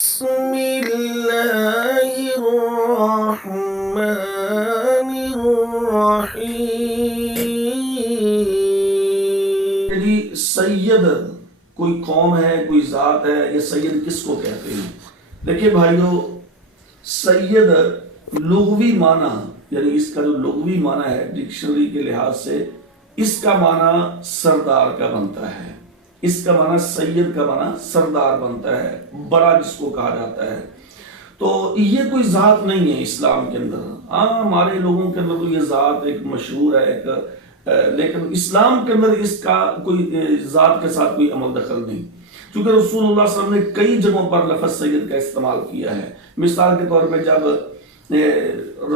بسم اللہ الرحمن الرحیم۔ جی سید کوئی قوم ہے، کوئی ذات ہے، یہ سید کس کو کہتے ہیں؟ دیکھیں بھائیو، سید لغوی معنی، یعنی اس کا جو لغوی معنی ہے ڈکشنری کے لحاظ سے، اس کا معنی سردار کا بنتا ہے۔ اس کا معنی سید کا معنی سردار بنتا ہے، بڑا جس کو کہا جاتا ہے۔ تو یہ کوئی ذات نہیں ہے اسلام کے اندر۔ ہاں ہمارے لوگوں کے اندر تو یہ ذات ایک مشہور ہے لیکن اسلام کے اندر اس کا کوئی ذات کے ساتھ کوئی عمل دخل نہیں، چونکہ رسول اللہ صلی اللہ علیہ وسلم نے کئی جگہوں پر لفظ سید کا استعمال کیا ہے۔ مثال کے طور پہ جب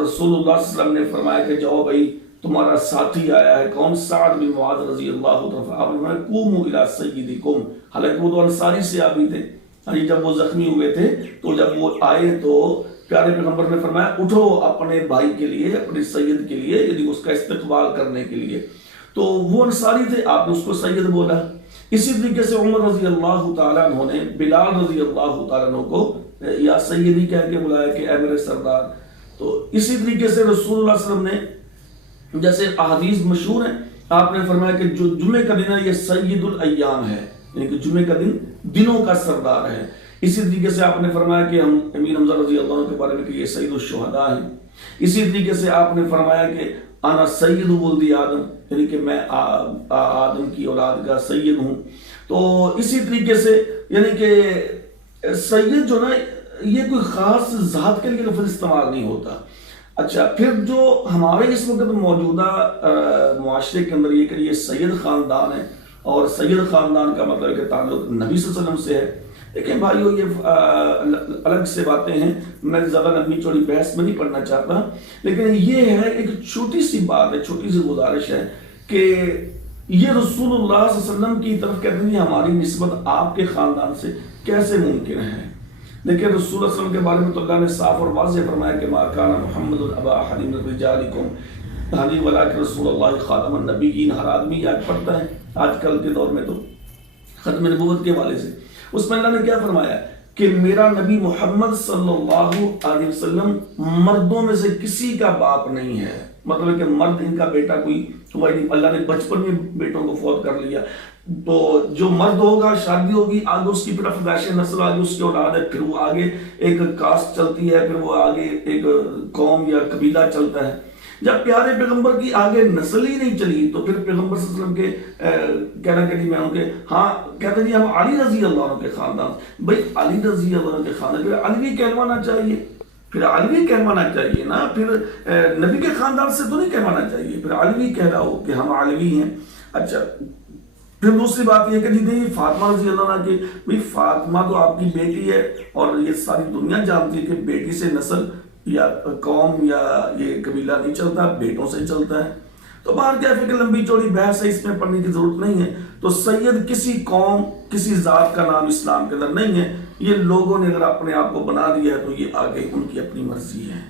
رسول اللہ صلی اللہ علیہ وسلم نے فرمایا کہ جاؤ بھائی تمہارا ساتھی آیا ہے، کون؟ سعد بن معاذ رضی اللہ عنہ۔ آپ نے فرمایا قوموا الی سیدکم، حالانکہ وہ تو انصاری صحابی تھے۔ جب وہ زخمی ہوئے تھے تو جب وہ آئے تو پیارے پیغمبر نے فرمایا اٹھو اپنے بھائی کے لیے، اپنے سید کے لیے، یعنی اس کا استقبال کرنے کے لیے۔ تو وہ انصاری تھے، آپ نے اس کو سید بولا۔ اسی طریقے سے عمر رضی اللہ تعالیٰ عنہ نے بلال رضی اللہ تعالیٰ عنہ کو یا سیدی کہہ کے بلایا کہ اے میرے سردار۔ تو اسی طریقے سے رسول اللہ صلی اللہ علیہ وسلم نے، جیسے احادیث مشہور ہیں، آپ نے فرمایا کہ جو جمعہ کا دن ہے یہ سید الایام ہے، یعنی کہ جمعہ کا دن دنوں کا سردار ہے۔ اسی طریقے سے آپ نے فرمایا کہ ہم امیر حمزہ رضی اللہ عنہ کے بارے میں کہ یہ سید الشہداء ہیں۔ اسی طریقے سے آپ نے فرمایا کہ انا سید ولد آدم، یعنی کہ میں آدم کی اولاد کا سید ہوں۔ تو اسی طریقے سے یعنی کہ سید جو نا یہ کوئی خاص ذات کے لیے لفظ استعمال نہیں ہوتا۔ اچھا، پھر جو ہمارے اس وقت موجودہ معاشرے کے اندر یہ کہ یہ سید خاندان ہے، اور سید خاندان کا مطلب کہ تعلق نبی صلی اللہ علیہ وسلم سے ہے۔ لیکن بھائیو یہ الگ سے باتیں ہیں، میں زیادہ لمبی چوڑی بحث میں نہیں پڑھنا چاہتا، لیکن یہ ہے ایک چھوٹی سی بات ہے، چھوٹی سی گزارش ہے کہ یہ رسول اللہ صلی اللہ علیہ وسلم کی طرف کہتے ہیں ہماری نسبت آپ کے خاندان سے کیسے ممکن ہے؟ لیکن رسول اللہ صلی اللہ علیہ وسلم کے بارے میں تو اللہ نے صاف اور واضح فرمایا کہ ما کان محمد ابا احد من رجالکم ولکن رسول اللہ خاتم النبیین۔ ہر آدمی آج پڑھتا ہے آج کل کے دور میں تو ختم نبوت کے حوالے سے، اس میں اللہ نے کیا فرمایا کہ میرا نبی محمد صلی اللہ علیہ وسلم مردوں میں سے کسی کا باپ نہیں ہے۔ مطلب کہ مرد ان کا بیٹا کوئی ہوا نہیں، اللہ نے بچپن میں بیٹوں کو فوت کر لیا۔ تو جو مرد ہوگا شادی ہوگی، آگے اس کی پھر افزائش نسل، آگے اس کی اولاد ہے، پھر وہ آگے ایک کاسٹ چلتی ہے، پھر وہ آگے ایک قوم یا قبیلہ چلتا ہے۔ جب پیارے پیغمبر کی آگے نسل ہی نہیں چلی تو پھر پیغمبر صلی اللہ علیہ وسلم کے کہنا کہ میں ہوں کہ ہاں کہتے ہیں جی ہم علی رضی اللہ عنہ کے خاندان، بھئی علی رضی اللہ عنہ کے خاندان، پھر علوی کہلوانا چاہیے، پھر علوی کہلوانا چاہیے نا، پھر نبی کے خاندان سے تو نہیں کہلوانا چاہیے، پھر علوی کہہ رہا ہو کہ ہم علوی ہیں۔ اچھا، پھر دوسری بات یہ کہ جی نہیں فاطمہ رضی اللہ عنہ کی، بھئی فاطمہ تو آپ کی بیٹی ہے، اور یہ ساری دنیا جانتی ہے کہ بیٹی سے نسل یا قوم یا یہ قبیلہ نہیں چلتا، بیٹوں سے چلتا ہے۔ تو باہر کیا فکر لمبی چوڑی بحث ہے، اس میں پڑھنے کی ضرورت نہیں ہے۔ تو سید کسی قوم کسی ذات کا نام اسلام کے اندر نہیں ہے، یہ لوگوں نے اگر اپنے آپ کو بنا دیا ہے تو یہ آگے ان کی اپنی مرضی ہے۔